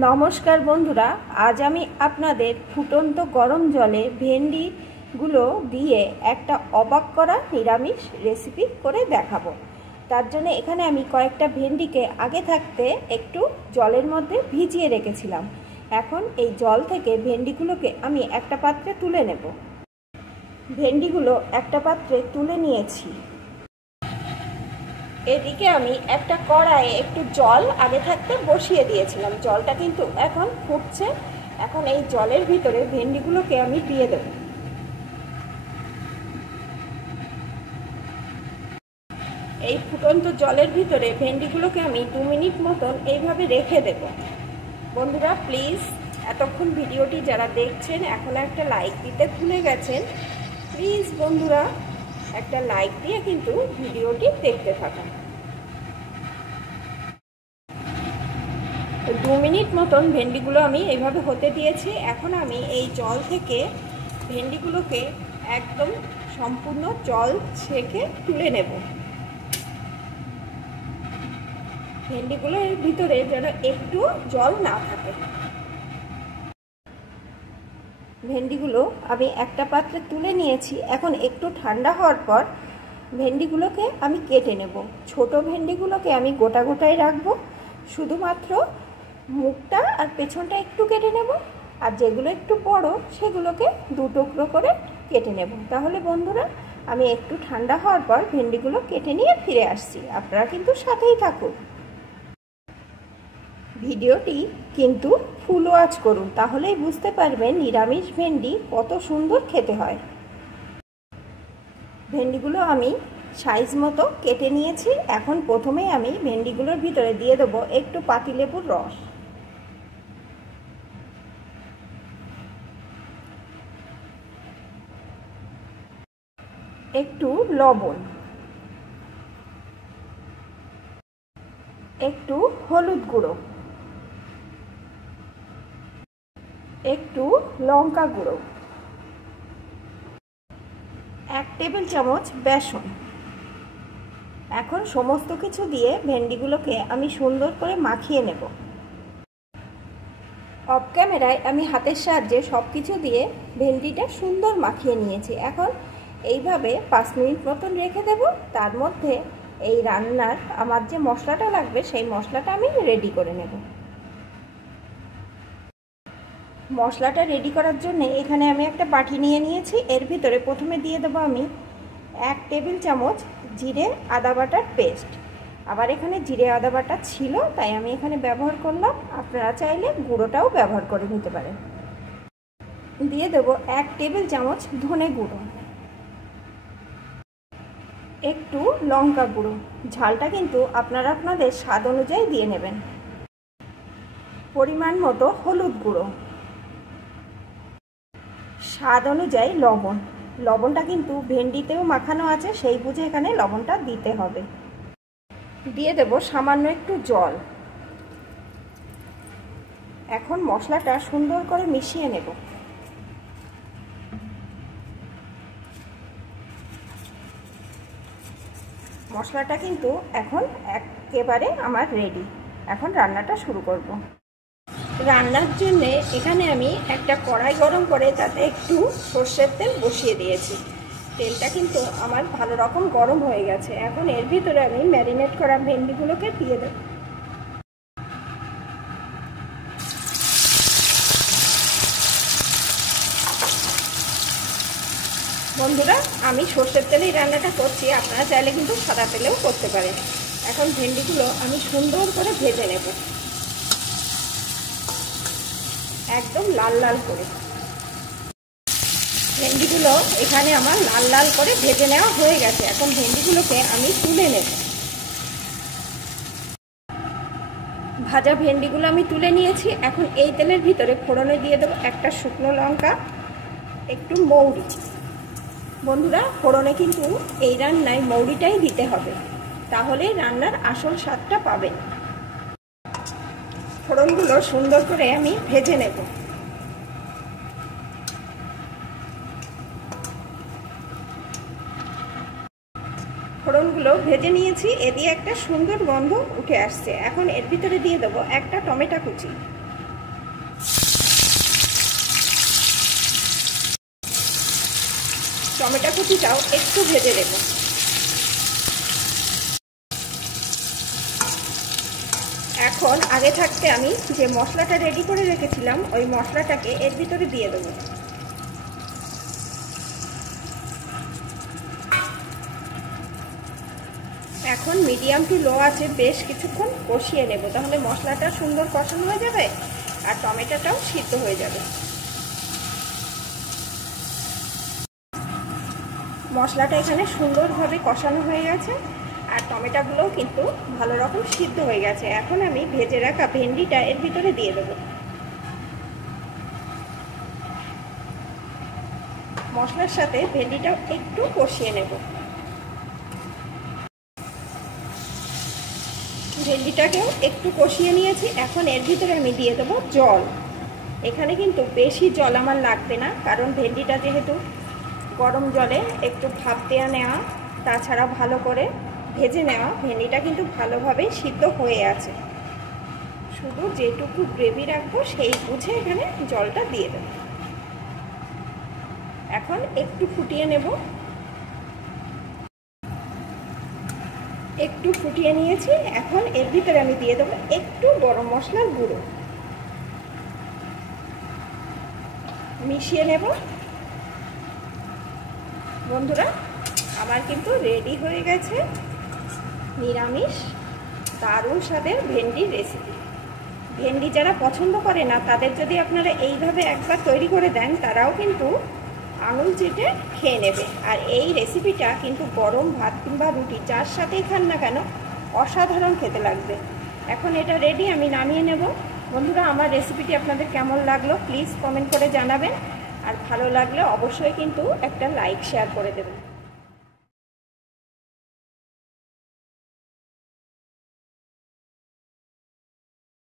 নমস্কার বন্ধুরা, আজ আমি আপনাদের ফুটন্ত গরম জলে ভেন্ডিগুলো দিয়ে একটা অবাক করা নিরামিষ রেসিপি করে দেখাবো। তার জন্য এখানে আমি কয়েকটা ভেন্ডিকে আগে থাকতে একটু জলের মধ্যে ভিজিয়ে রেখেছিলাম। এখন এই জল থেকে ভেন্ডিগুলোকে আমি একটা পাত্রে তুলে নেব। ভেন্ডিগুলো একটা পাত্রে তুলে নিয়েছি। এদিকে আমি একটা কড়াইয়ে একটু জল আগে থাকতে বসিয়ে দিয়েছিলাম। জলটা কিন্তু এখন ফুটছে। এখন এই জলের ভিতরে ভেন্ডিগুলোকে আমি দিয়ে দেব। এই ফুটন্ত জলের ভিতরে ভেন্ডিগুলোকে আমি 2 মিনিট মতন এইভাবে রেখে দেব। বন্ধুরা প্লিজ এতক্ষণ ভিডিওটি যারা দেখছেন এখন একটা লাইক দিতে ভুলে গেছেন। প্লিজ বন্ধুরা একটা লাইক দিয়ে কিন্তু ভিডিওটি দেখতে থাকুন। 2 মিনিট মতন ভেন্ডিগুলো আমি এইভাবে হতে দিয়েছি। এখন আমি এই জল থেকে ভেন্ডিগুলোকে একদম সম্পূর্ণ জল ছেঁকে তুলে নেব। ভেন্ডিগুলোর ভিতরে যেন একটু জল না থাকে। ভেন্ডিগুলো আমি একটা পাত্রে তুলে নিয়েছি। এখন একটু ঠান্ডা হওয়ার পর ভেন্ডিগুলোকে আমি কেটে নেব। ছোট ভেন্ডিগুলোকে আমি গোটা গোটাই রাখবো, শুধুমাত্র মুখটা আর পেছনটা একটু কেটে নেব। আর যেগুলো একটু বড় সেগুলোকে 2 টুকরো করে কেটে নেব। তাহলে বন্ধুরা আমি একটু ঠান্ডা হওয়ার পর ভেন্ডিগুলো কেটে নিয়ে ফিরে আসছি। আপনারা কিন্তু সাথেই থাকুন। ভিডিওটি কিন্তু ফুল ওয়াচ করুন, তাহলেই বুঝতে পারবেন নিরামিষ ভেন্ডি কত সুন্দর খেতে হয়। ভেন্ডিগুলো আমি সাইজ মতো কেটে নিয়েছি। এখন প্রথমেই আমি ভেন্ডিগুলোর ভিতরে দিয়ে দেবো একটু পাতিলেবুর রস, একটু লবণ, একটু হলুদ গুঁড়ো, একটু লঙ্কা গুঁড়ো, 1 টেবিল চামচ বেসন। এখন সমস্ত কিছু দিয়ে ভেন্ডিগুলোকে আমি সুন্দর করে মাখিয়ে নেব। অফ ক্যামেরায় আমি হাতের সাহায্যে সব কিছু দিয়ে ভেন্ডিটা সুন্দর মাখিয়ে নিয়েছি। এখন এইভাবে 5 মিনিট মতন রেখে দেব। তার মধ্যে এই রান্নার আমার যে মশলাটা লাগবে সেই মশলাটা আমি রেডি করে নেব। মশলাটা রেডি করার জন্য এখানে আমি একটা বাটি নিয়ে নিয়েছি। এর ভিতরে প্রথমে দিয়ে দেবো আমি 1 টেবিল চামচ জিরে আদা বাটার পেস্ট। আবার এখানে জিরে আদা বাটা ছিল তাই আমি এখানে ব্যবহার করলাম। আপনারা চাইলে গুঁড়োটাও ব্যবহার করে নিতে পারেন। দিয়ে দেবো 1 টেবিল চামচ ধনে গুঁড়ো, একটু লঙ্কা গুঁড়ো। ঝালটা কিন্তু আপনারা আপনাদের স্বাদ অনুযায়ী দিয়ে নেবেন। পরিমাণ মতো হলুদ গুঁড়ো, স্বাদ অনুযায়ী লবণ। লবণটা কিন্তু ভেন্ডিতেও মাখানো আছে, সেই বুঝে এখানে লবণটা দিতে হবে। দিয়ে দেব সামান্য একটু জল। এখন মশলাটা সুন্দর করে মিশিয়ে নেব। মশলাটা কিন্তু এখন একেবারে আমার রেডি। এখন রান্নাটা শুরু করব। রান্নার জন্য এখানে আমি একটা কড়াই গরম করে তাতে একটু সর্ষের তেল বসিয়ে দিয়েছি। তেলটা কিন্তু আমার ভালো রকম গরম হয়ে গেছে। এখন এর ভিতরে আমি ম্যারিনেট করা ভেন্ডিগুলোকে দিয়ে দেব। বন্ধুরা আমি সর্ষের তেলেই রান্নাটা করছি, আপনারা চাইলে কিন্তু সাদা তেলেও করতে পারেন। এখন ভেন্ডিগুলো আমি সুন্দর করে ভেজে নেব, একদম লাল লাল করে। ভেন্ডিগুলো এখানে আমার লাল লাল করে ভেজে নেওয়া হয়ে গেছে। এখন ভেন্ডিগুলোকে আমি তুলে নেব। ভাজা ভেন্ডিগুলো আমি তুলে নিয়েছি। এখন এই তেলের ভিতরে ফোড়নে দিয়ে দেবো একটা শুকনো লঙ্কা, একটু মৌরি। বন্ধুরা ফোড়নে কিন্তু এই রান্নায় মৌরিটাই দিতে হবে, তাহলে রান্নার আসল স্বাদটা পাবেন। ফোড়নগুলো সুন্দর করে আমি ভেজে নেব। ফোড়নগুলো ভেজে নিয়েছি। এ দিয়ে একটা সুন্দর গন্ধ উঠে আসছে। এখন এর ভিতরে দিয়ে দেবো একটা টমেটো কুচি, টমেটো কুচিটাও একটু ভেজে দেব। এখন আগে থাকতে আমি যে মশলাটা রেডি করে রেখেছিলাম ওই মশলাটাকে এর ভিতরে দিয়ে দেবো। এখন মিডিয়াম টু লো আছে বেশ কিছুক্ষণ কষিয়ে নেব, তাহলে মশলাটা সুন্দর কষানো হয়ে যাবে আর টমেটোটাও সিদ্ধ হয়ে যাবে। মশলাটা এখানে সুন্দরভাবে কষানো হয়ে গেছে আর টমেটোগুলোও কিন্তু ভালো রকম সিদ্ধ হয়ে গেছে। এখন আমি ভেজে রাখা ভেন্ডিটা এর ভিতরে দিয়ে দেবো। মশলার সাথে ভেন্ডিটাও একটু কষিয়ে নেব। ভেন্ডিটাকেও একটু কষিয়ে নিয়েছি। এখন এর ভিতরে আমি দিয়ে দেবো জল। এখানে কিন্তু বেশি জল আমার লাগবে না, কারণ ভেন্ডিটা যেহেতু গরম জলে একটু ভাপ দেওয়া নেওয়া, তাছাড়া ভালো করে ভেজে নেওয়া, ভেন্ডিটা কিন্তু ভালোভাবেই সিদ্ধ হয়ে আছে। শুধু যেটুকু গ্রেভি রাখবো সেই বুঝে এখানে জলটা দিয়ে দেবো। এখন একটু ফুটিয়ে নেব। একটু ফুটিয়ে নিয়েছি। এখন এর ভিতরে আমি দিয়ে দেবো একটু গরম মশলার গুঁড়ো, মিশিয়ে নেব। বন্ধুরা, আমার কিন্তু রেডি হয়ে গেছে নিরামিষ দারুণ স্বাদের ভেন্ডির রেসিপি। ভেন্ডি যারা পছন্দ করে না তাদের যদি আপনারা এইভাবে একবার তৈরি করে দেন, তারাও কিন্তু আঙুল চেটে খেয়ে নেবে। আর এই রেসিপিটা কিন্তু গরম ভাত কিংবা রুটি যার সাথেই খান না কেন অসাধারণ খেতে লাগবে। এখন এটা রেডি, আমি নামিয়ে নেব। বন্ধুরা, আমার রেসিপিটি আপনাদের কেমন লাগলো প্লিজ কমেন্ট করে জানাবেন, আর ভালো লাগলে অবশ্যই কিন্তু একটা লাইক শেয়ার করে দেবেন।